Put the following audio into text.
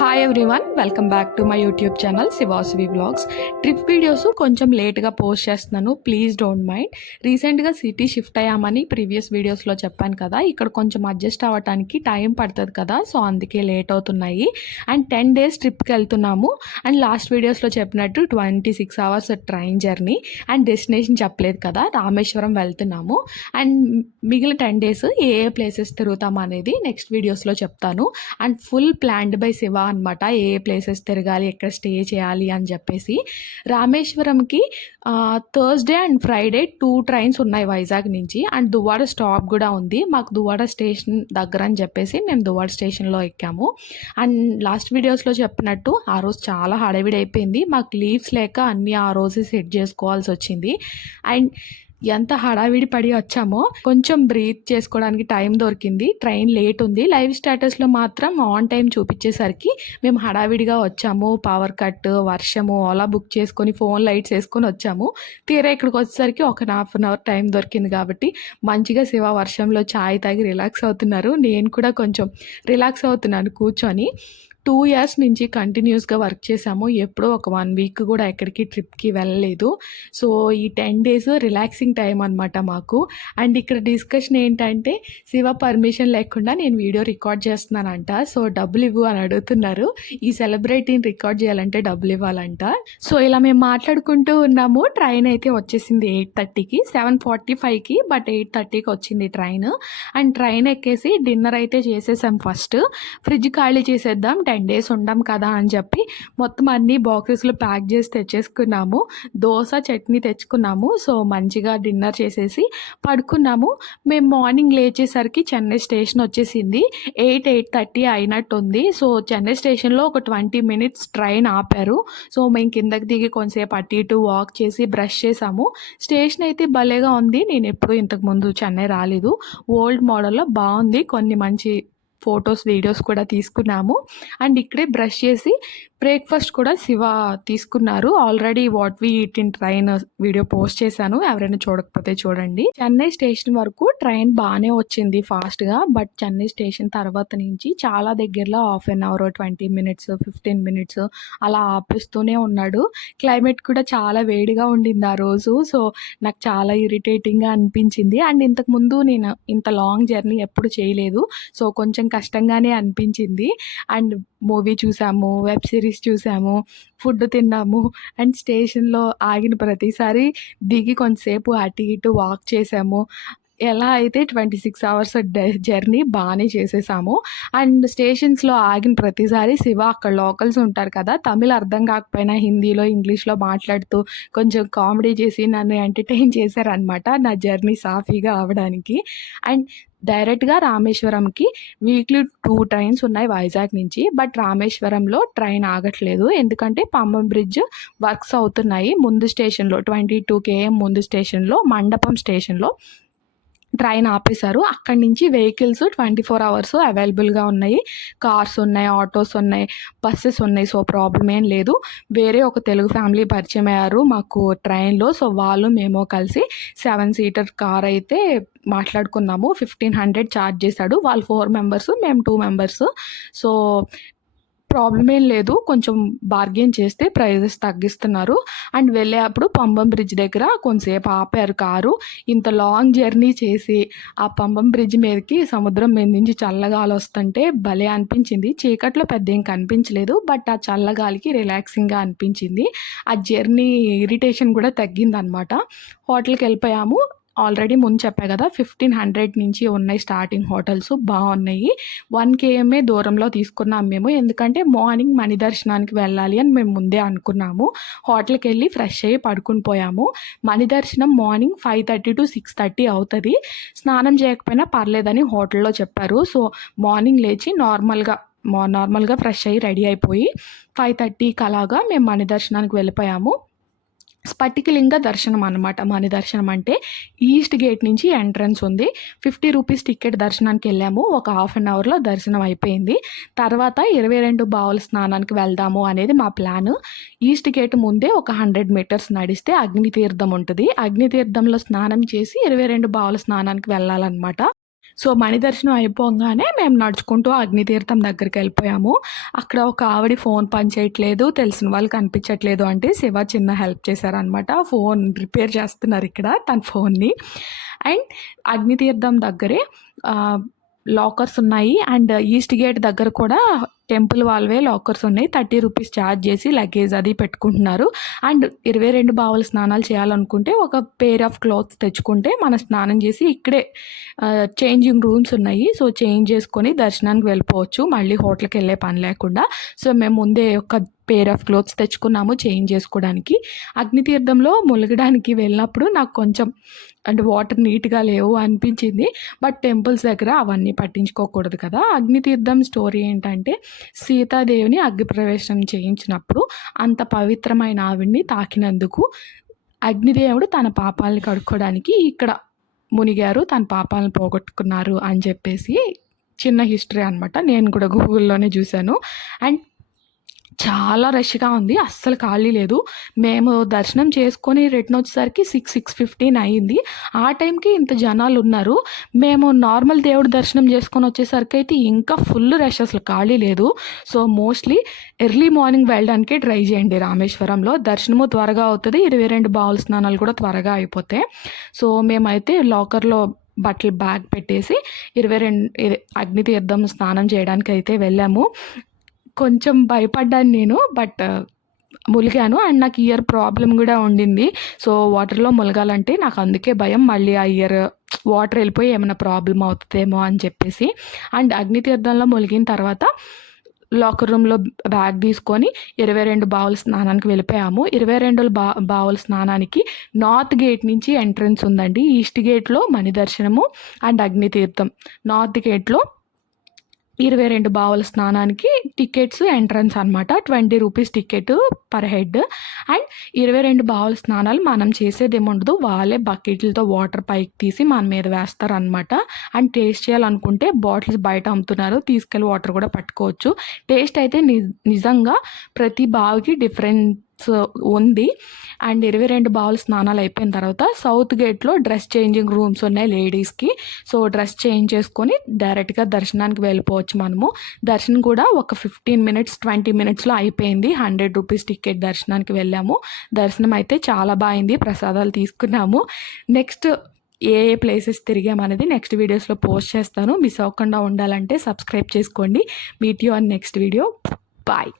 Hi everyone, welcome back to my YouTube channel Shivasavi vlogs. Trip videos కొంచెం లేట్గా post చేస్తున్నాను, please don't mind. రీసెంట్గా city shift అయ్యామని previous వీడియోస్లో చెప్పాను కదా, ఇక్కడ కొంచెం అడ్జస్ట్ అవ్వడానికి టైం పడుతుంది కదా, సో అందుకే లేట్ అవుతున్నాయి. అండ్ 10 days ట్రిప్కి వెళ్తున్నాము. అండ్ లాస్ట్ వీడియోస్లో చెప్పినట్టు 26 hours train journey. And destination చెప్పలేదు కదా, రామేశ్వరం వెళ్తున్నాము. అండ్ మిగిలిన 10 days ఏ ప్లేసెస్ తిరుగుతాము అనేది నెక్స్ట్ వీడియోస్లో చెప్తాను. And full planned by Shiva అనమాట, ఏ ప్లేసెస్ తిరగాలి, ఎక్కడ స్టే చేయాలి అని చెప్పేసి. రామేశ్వరంకి థర్స్డే అండ్ ఫ్రైడే 2 trains ఉన్నాయి వైజాగ్ నుంచి. అండ్ దువ్వాడ స్టాప్ కూడా ఉంది. మాకు దువ్వాడ స్టేషన్ దగ్గర అని చెప్పేసి మేము దువ్వాడ స్టేషన్లో ఎక్కాము. అండ్ లాస్ట్ వీడియోస్లో చెప్పినట్టు ఆ రోజు చాలా హడావిడి అయిపోయింది. మాకు లీవ్స్ లేక అన్నీ ఆ రోజు సెట్ చేసుకోవాల్సి వచ్చింది. అండ్ ఎంత హడావిడి పడి వచ్చామో కొంచెం బ్రీత్ చేసుకోవడానికి టైం దొరికింది. ట్రైన్ లేట్ ఉంది. లైవ్ స్టేటస్లో మాత్రం ఆన్ టైం చూపించేసరికి మేము హడావిడిగా వచ్చాము. పవర్ కట్, వర్షము, ఓలా బుక్ చేసుకొని ఫోన్ లైట్స్ వేసుకొని వచ్చాము. తీరా ఇక్కడికి వచ్చేసరికి ఒక 1/2 hour టైం దొరికింది కాబట్టి మంచిగా శివ వర్షంలో ఛాయ్ తాగి రిలాక్స్ అవుతున్నారు. నేను కూడా కొంచెం రిలాక్స్ అవుతున్నాను కూర్చొని. 2 years నుంచి కంటిన్యూస్గా వర్క్ చేసాము. ఎప్పుడో ఒక 1 week కూడా ఎక్కడికి ట్రిప్కి వెళ్ళలేదు. సో ఈ 10 days రిలాక్సింగ్ టైం అనమాట మాకు. అండ్ ఇక్కడ డిస్కషన్ ఏంటంటే, శివ పర్మిషన్ లేకుండా నేను వీడియో రికార్డ్ చేస్తున్నానంట. సో డబ్బులు ఇవ్వు అని అడుగుతున్నారు. ఈ సెలబ్రిటీని రికార్డ్ చేయాలంటే డబ్బులు ఇవ్వాలంట. సో ఇలా మేము మాట్లాడుకుంటూ ఉన్నాము. ట్రైన్ అయితే వచ్చేసింది 8:30కి, 7:45కి, బట్ 8:30కి వచ్చింది ట్రైన్. అండ్ ట్రైన్ ఎక్కేసి డిన్నర్ అయితే చేసేసాం. ఫస్ట్ ఫ్రిడ్జ్ ఖాళీ చేసేద్దాం, 10 days ఉండం కదా అని చెప్పి మొత్తం అన్ని బాక్సెస్లో ప్యాక్ చేసి తెచ్చేసుకున్నాము. దోశ, చట్నీ తెచ్చుకున్నాము. సో మంచిగా డిన్నర్ చేసేసి పడుకున్నాము. మేము మార్నింగ్ లేచేసరికి చెన్నై స్టేషన్ వచ్చేసింది. 8:30 అయినట్టుంది. సో చెన్నై స్టేషన్లో ఒక 20 minutes ట్రైన్ ఆపారు. సో మేము కిందకి దిగి కొంతసేపు అటు ఇటు వాక్ చేసి బ్రష్ చేసాము. స్టేషన్ అయితే భలేగా ఉంది. నేను ఎప్పుడూ ఇంతకుముందు చెన్నై రాలేదు. ఓల్డ్ మోడల్లో బాగుంది. కొన్ని మంచి ఫొటోస్, వీడియోస్ కూడా తీసుకున్నాము. అండ్ ఇక్కడే బ్రష్ చేసి బ్రేక్ఫాస్ట్ కూడా శివ తీసుకున్నారు. Already what we eat in train video post చేశాను, ఎవరైనా చూడకపోతే చూడండి. చెన్నై స్టేషన్ వరకు ట్రైన్ బాగానే వచ్చింది ఫాస్ట్గా. బట్ చెన్నై స్టేషన్ తర్వాత నుంచి చాలా దగ్గరలో 1/2 hour, 20 minutes, 15 minutes అలా ఆపిస్తూనే ఉన్నాడు. క్లైమేట్ కూడా చాలా వేడిగా ఉండింది ఆ రోజు. సో నాకు చాలా ఇరిటేటింగ్గా అనిపించింది. అండ్ ఇంతకుముందు నేను ఇంత లాంగ్ జర్నీ ఎప్పుడు చేయలేదు. సో కొంచెం కష్టంగానే అనిపించింది. అండ్ మూవీ చూసాము, వెబ్ సిరీస్ చూసాము, ఫుడ్ తిన్నాము. అండ్ స్టేషన్లో ఆగిన ప్రతిసారి దిగి కొంతసేపు అటు ఇటు వాక్ చేసాము. ఎలా అయితే 26 hours జర్నీ బాగానే చేసేసాము. అండ్ స్టేషన్స్లో ఆగిన ప్రతిసారి శివ అక్కడ లోకల్స్ ఉంటారు కదా, తమిళ్ అర్థం కాకపోయినా హిందీలో, ఇంగ్లీష్లో మాట్లాడుతూ కొంచెం కామెడీ చేసి నన్ను ఎంటర్టైన్ చేశారనమాట, నా జర్నీ సాఫీగా అవడానికి. అండ్ డైరెక్ట్గా రామేశ్వరంకి వీక్లీ 2 trains ఉన్నాయి వైజాగ్ నుంచి. బట్ రామేశ్వరంలో ట్రైన్ ఆగట్లేదు, ఎందుకంటే పంబం బ్రిడ్జ్ వర్క్స్ అవుతున్నాయి. ముందు స్టేషన్లో 22 km ముందు స్టేషన్లో, మండపం స్టేషన్లో ట్రైన్ ఆపేశారు. అక్కడి నుంచి వెహికల్స్ 24 hours అవైలబుల్గా ఉన్నాయి. కార్స్ ఉన్నాయి, ఆటోస్ ఉన్నాయి, బస్సెస్ ఉన్నాయి. సో ప్రాబ్లం ఏం లేదు. వేరే ఒక తెలుగు ఫ్యామిలీ పరిచయం అయ్యారు మాకు ట్రైన్లో. సో వాళ్ళు మేము కలిసి 7-seater కార్ అయితే మాట్లాడుకున్నాము. 1500 ఛార్జ్ చేశాడు. వాళ్ళు 4 members, మేము 2 members. సో ప్రాబ్లం ఏం లేదు. కొంచెం బార్గెన్ చేస్తే ప్రైజెస్ తగ్గిస్తున్నారు. అండ్ వెళ్ళేటప్పుడు పంబం బ్రిడ్జ్ దగ్గర కొంతసేపు ఆపారు కారు. ఇంత లాంగ్ జర్నీ చేసి ఆ పంబం బ్రిడ్జ్ మీదకి సముద్రం మీద నుంచి చల్లగాలి వస్తుంటే భలే అనిపించింది. చీకట్లో పెద్ద ఏం కనిపించలేదు, బట్ ఆ చల్లగాలికి రిలాక్సింగ్గా అనిపించింది. ఆ జర్నీ ఇరిటేషన్ కూడా తగ్గిందనమాట. హోటల్కి వెళ్ళిపోయాము. ఆల్రెడీ ముందు చెప్పా కదా, 1500 నుంచి ఉన్నాయి స్టార్టింగ్ హోటల్స్, బాగున్నాయి. 1 km దూరంలో తీసుకున్నాం మేము, ఎందుకంటే మార్నింగ్ మణి దర్శనానికి వెళ్ళాలి అని మేము ముందే అనుకున్నాము. హోటల్కి వెళ్ళి ఫ్రెష్ అయ్యి పడుకుని పోయాము. మణి దర్శనం మార్నింగ్ 5:30 to 6:30 అవుతుంది. స్నానం చేయకపోయినా పర్లేదని హోటల్లో చెప్పారు. సో మార్నింగ్ లేచి నార్మల్గా ఫ్రెష్ అయ్యి రెడీ అయిపోయి 5:30కి అలాగా మేము మణి దర్శనానికి వెళ్ళిపోయాము. స్ఫటికలింగ దర్శనం అనమాట. మణి దర్శనం అంటే ఈస్ట్ గేట్ నుంచి ఎంట్రన్స్ ఉంది. 50 rupees టికెట్ దర్శనానికి వెళ్ళాము. ఒక 1/2 hourలో దర్శనం అయిపోయింది. తర్వాత 22 బావుల స్నానానికి వెళ్దాము అనేది మా ప్లాన్. ఈస్ట్ గేట్ ముందే ఒక 100 meters నడిస్తే అగ్నితీర్థం ఉంటుంది. అగ్నితీర్థంలో స్నానం చేసి 22 బావుల స్నానానికి వెళ్ళాలన్నమాట. సో, మణిదర్శనం అయిపోంగానే మేము నడుచుకుంటూ అగ్నితీర్థం దగ్గరికెళ్ళిపోయాము. అక్కడ ఒక ఆవిడ ఫోన్ పని చేయట్లేదు, తెలిసిన వాళ్ళు కనిపించట్లేదు అంటే శివ చిన్న హెల్ప్ చేశారనమాట. ఫోన్ రిపేర్ చేస్తున్నారిక్కడ తన ఫోన్‌ని. అండ్ అగ్నితీర్థం దగ్గరే ఆహ్, లాకర్స్ ఉన్నాయి. అండ్ ఈస్ట్ గేట్ దగ్గర కూడా టెంపుల్ వాళ్ళవే లాకర్స్ ఉన్నాయి. ₹30 ఛార్జ్ చేసి లగేజ్ అది పెట్టుకుంటున్నారు. అండ్ 22 బావుల స్నానాలు చేయాలనుకుంటే ఒక పెయిర్ ఆఫ్ క్లాత్స్ తెచ్చుకుంటే మనం స్నానం చేసి ఇక్కడే చేంజింగ్ రూమ్స్ ఉన్నాయి. సో, చేంజ్ చేసుకొని దర్శనానికి వెళ్ళిపోవచ్చు. మళ్ళీ హోటల్‌కెళ్ళే పని లేకుండా. సో, మేము ముందే ఒక పెయిర్ ఆఫ్ క్లోత్స్ తెచ్చుకున్నాము చేంజ్ చేసుకోవడానికి. అగ్నితీర్థంలో ములగడానికి వెళ్ళినప్పుడు నాకు కొంచెం అంటే వాటర్ నీట్‌గా లేవు అనిపించింది. బట్ టెంపుల్స్ దగ్గర అవన్నీ పట్టించుకోకూడదు కదా! అగ్నితీర్థం స్టోరీ ఏంటంటే సీతాదేవిని అగ్నిప్రవేశం చేయించినప్పుడు అంత పవిత్రమైన ఆవిడని తాకినందుకు అగ్నిదేవుడు తన పాపాలను కడుక్కోవడానికి ఇక్కడ మునిగారు. తన పాపాలను పోగొట్టుకున్నారు అని చెప్పేసి చిన్న హిస్టరీ అనమాట. నేను కూడా గూగుల్‌లోనే చూశాను. అండ్ చాలా రష్‌గా ఉంది. అస్సలు ఖాళీ లేదు. మేము దర్శనం చేసుకొని రిటర్న్ వచ్చేసరికి 6:15 అయింది. ఆ టైంకి ఇంత జనాలున్నారు. మేము నార్మల్ దేవుడి దర్శనం చేసుకొని వచ్చేసరికైతే ఇంకా ఫుల్ రష్, అసలు ఖాళీ లేదు. సో, మోస్ట్‌లీ ఎర్లీ మార్నింగ్ వెళ్ళడానికే ట్రై చేయండి రామేశ్వరంలో. దర్శనము త్వరగా అవుతది. 22 బావుల స్నానాలు కూడా త్వరగా అయిపోతాయి. సో, మేమైతే లాకర్‌లో బట్టలు బ్యాగ్ పెట్టేసి 22 అగ్నితీర్థం స్నానం చేయడానికైతే వెళ్ళాము. కొంచెం భయపడ్డాను నేను. బట్ ములిగాను. అండ్ నాకు ఇయర్ ప్రాబ్లమ్ గూడా ఉండింది. సో, వాటర్‌లో ములగాలంటే నాకు అందుకే భయం. మళ్ళీ ఆ ఇయర్ వాటర్ వెళ్ళిపోయి ఏమైనా ప్రాబ్లమ్ అవుతదేమో అని చెప్పేసి. అండ్ అగ్నితీర్థంలో ములిగిన తర్వాత లాకర్ రూమ్‌లో బ్యాగ్ తీసుకొని 22 బావుల స్నానానికి వెళ్ళిపోయాము. 22 బావుల స్నానానికి నార్త్ గేట్ నుంచి ఎంట్రన్స్ ఉందండి. ఈస్ట్ గేట్‌లో మణిదర్శనము అండ్ అగ్నితీర్థం. నార్త్ గేట్‌లో 22 బావుల స్నానానికి టికెట్స్ ఎంట్రన్స్ అనమాట. ₹20 టికెట్ పర్ హెడ్. అండ్ 22 బావుల స్నానాలు మనం చేసేదేముండదు. వాళ్ళే బకెట్లతో వాటర్ పైకి తీసి మన మీద వేస్తారనమాట. అండ్ టేస్ట్ చేయాలనుకుంటే బాటిల్స్ బయట అమ్ముతున్నారు. తీసుకెళ్ళి వాటర్ కూడా పట్టుకోవచ్చు. టేస్ట్ అయితే నిజంగా ప్రతి బావికి డిఫరెన్స్ ఉంది. అండ్ 22 బావుల స్నానాలు అయిపోయిన తర్వాత సౌత్ గేట్‌లో డ్రెస్ చేంజింగ్ రూమ్స్ ఉన్నాయి లేడీస్‌కి. సో, డ్రెస్ చేంజ్ చేసుకొని డైరెక్ట్‌గా దర్శనానికి వెళ్ళిపోవచ్చు మనము. దర్శనం కూడా ఒక 15 మినిట్స్, 20 మినిట్స్‌లో అయిపోయింది. ₹100 టికెట్ దర్శనానికి వెళ్ళాము. దర్శనం అయితే చాలా అయింది. ప్రసాదాలు తీసుకున్నాము. నెక్స్ట్ ఏ ఏ ప్లేసెస్ తిరిగామనేది నెక్స్ట్ వీడియోస్‌లో పోస్ట్ చేస్తాను. మిస్ అవ్వకుండా ఉండాలంటే సబ్స్క్రైబ్ చేసుకోండి. Meet you on next video. Bye.